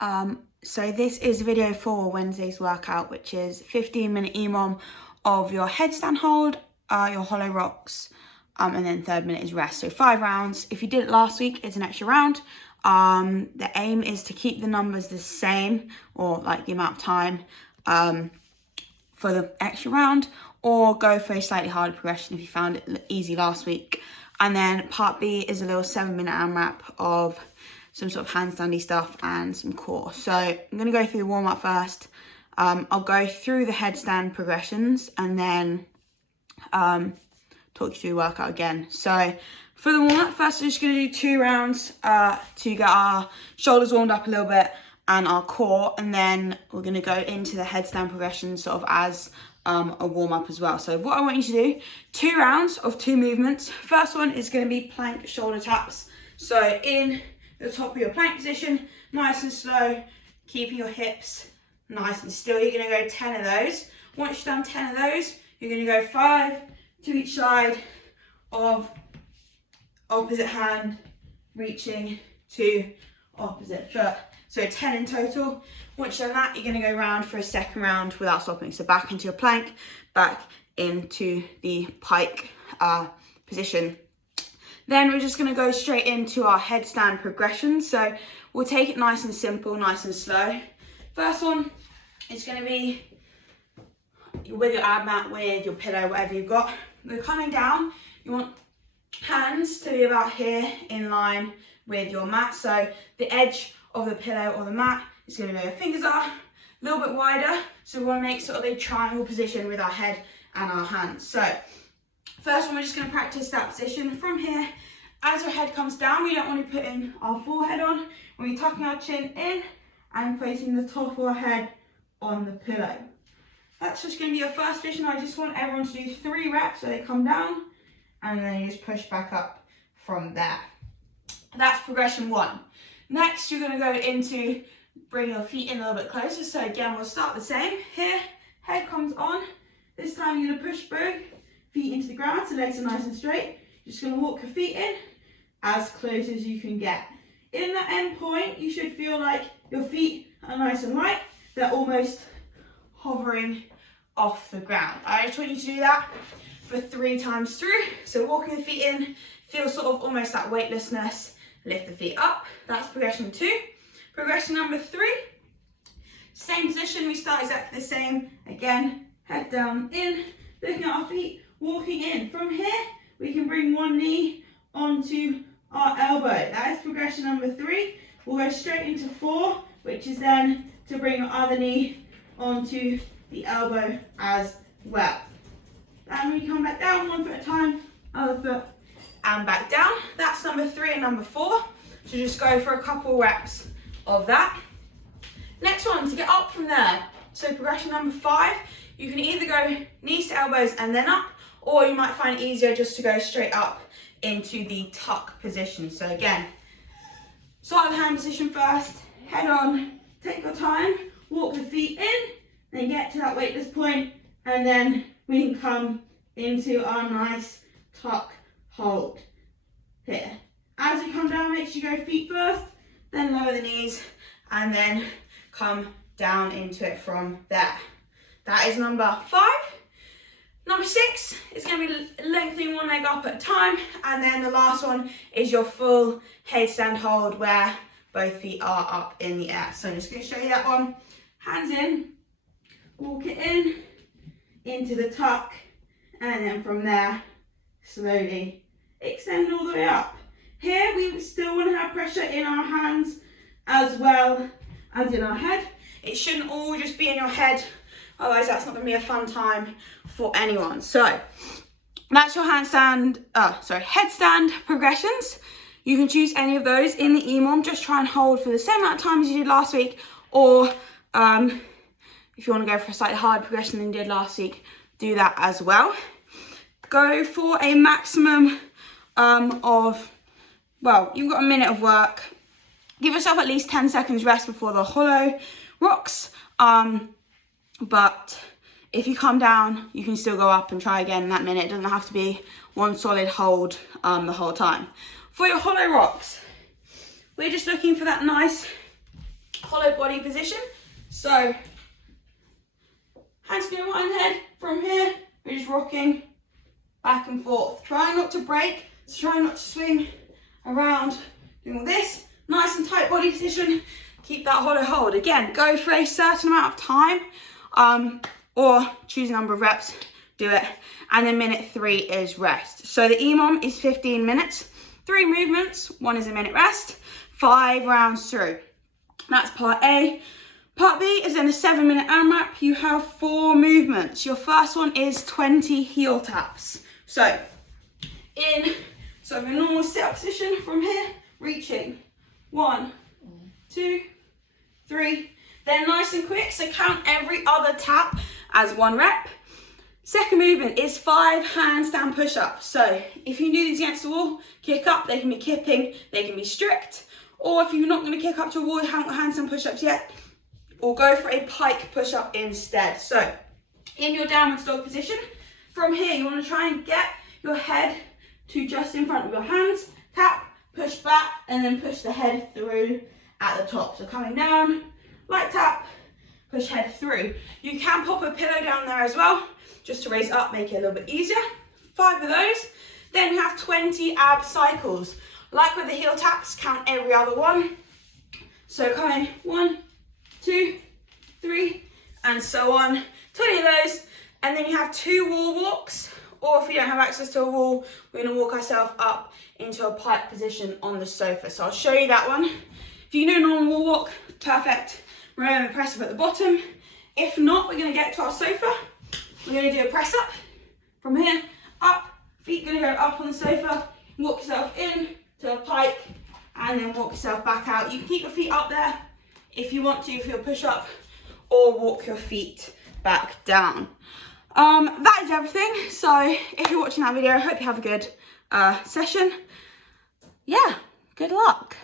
So this is video for Wednesday's workout, which is 15-minute EMOM of your headstand hold, your hollow rocks, and then third minute is rest. So 5 rounds. If you did it last week, it's an extra round. The aim is to keep the numbers the same, or like the amount of time for the extra round, or go for a slightly harder progression if you found it easy last week. And then part B is a little 7-minute AMRAP of some sort of handstandy stuff and some core. So I'm going to go through the warm-up first. I'll go through the headstand progressions and then talk you through the workout again. So for the warm-up, first we're just going to do 2 rounds to get our shoulders warmed up a little bit and our core, and then we're going to go into the headstand progression sort of as a warm-up as well. So what I want you to do, 2 rounds of 2 movements. First one is going to be plank shoulder taps. So in the top of your plank position, nice and slow, keeping your hips nice and still. You're going to go 10 of those. Once you've done 10 of those, you're going to go 5 to each side of opposite hand, reaching to opposite foot. So 10 in total. Once you've done that, you're going to go round for a second round without stopping. So back into your plank, back into the pike position. Then we're just going to go straight into our headstand progression. So we'll take it nice and simple, nice and slow. First one is going to be with your ab mat, with your pillow, whatever you've got. We're coming down. You want hands to be about here in line with your mat. So the edge of the pillow or the mat is going to be where your fingers are, a little bit wider. So we want to make sort of a triangle position with our head and our hands. So first one, we're just going to practice that position from here. As our head comes down, we don't want to put in our forehead on. We're tucking our chin in and placing the top of our head on the pillow. That's just going to be your first position. I just want everyone to do 3 reps so they come down and then you just push back up from there. That's progression 1. Next, you're going to go into bring your feet in a little bit closer. So again, we'll start the same. Here, head comes on. This time you're going to push both feet into the ground so legs are nice and straight. You're just going to walk your feet in as close as you can get. In the end point, you should feel like your feet are nice and light. They're almost hovering off the ground. I just want you to do that for 3 times through. So walking the feet in, feel sort of almost that weightlessness. Lift the feet up. That's progression 2. Progression number 3. Same position. We start exactly the same. Again, head down in, looking at our feet, walking in. From here, we can bring one knee onto our elbow. That is progression number 3. We'll go straight into 4, which is then to bring your other knee onto the elbow as well. And we come back down, 1 foot at a time, other foot, and back down. That's number 3 and number 4. So just go for a couple reps of that. Next one, to get up from there. So progression number 5, you can either go knees to elbows and then up, or you might find it easier just to go straight up into the tuck position. So again, start with hand position first, head on, take your time, walk the feet in, then get to that weightless point, and then we can come into our nice tuck hold here. As you come down, make sure you go feet first, then lower the knees, and then come down into it from there. That is number 5. Number 6 is going to be lengthening one leg up at a time, and then the last one is your full headstand hold where both feet are up in the air. So I'm just going to show you that one. Hands in, walk it in, into the tuck, and then from there, slowly extend all the way up. Here we still want to have pressure in our hands as well as in our head. It shouldn't all just be in your head, otherwise that's not going to be a fun time for anyone. So that's your headstand progressions. You can choose any of those in the EMOM. Just try and hold for the same amount of time as you did last week, or if you want to go for a slightly harder progression than you did last week, do that as well. Go for a maximum you've got a minute of work. Give yourself at least 10 seconds rest before the hollow rocks. But if you come down, you can still go up and try again in that minute. It doesn't have to be one solid hold the whole time. For your hollow rocks, we're just looking for that nice hollow body position. So hands go behind head. From here, we're just rocking back and forth. Try not to break, so try not to swing around. Doing all this, nice and tight body position. Keep that hollow hold. Again, go for a certain amount of time, or choose a number of reps, do it. And then minute 3 is rest. So the EMOM is 15 minutes, 3 movements, 1 is a minute rest, 5 rounds through. That's part A. Part B is in a 7-minute AMRAP. You have 4 movements. Your first one is 20 heel taps. So in a normal sit-up position from here, reaching 1, 2, 3. Then nice and quick, so count every other tap as 1 rep. Second movement is 5 handstand push-ups. So if you do these against the wall, kick up, they can be kipping, they can be strict. Or if you're not going to kick up to a wall, you haven't got handstand push-ups yet, or go for a pike push-up instead. So in your downward dog position, from here you want to try and get your head to just in front of your hands, tap, push back, and then push the head through at the top. So coming down, light tap, push head through. You can pop a pillow down there as well, just to raise up, make it a little bit easier. 5 of those. Then you have 20 ab cycles. Like with the heel taps, count every other one. So coming 1, 2, 3, and so on. 20 of those. And then you have 2 wall walks, or if you don't have access to a wall, we're gonna walk ourselves up into a pike position on the sofa. So I'll show you that one. If you know normal wall walk, perfect. Remember, press up at the bottom. If not, we're gonna get to our sofa. We're gonna do a press up from here, up, feet gonna go up on the sofa, walk yourself in to a pike, and then walk yourself back out. You can keep your feet up there if you want to for your push up, or walk your feet back down. That is everything. So if you're watching that video, I hope you have a good session. Yeah, good luck.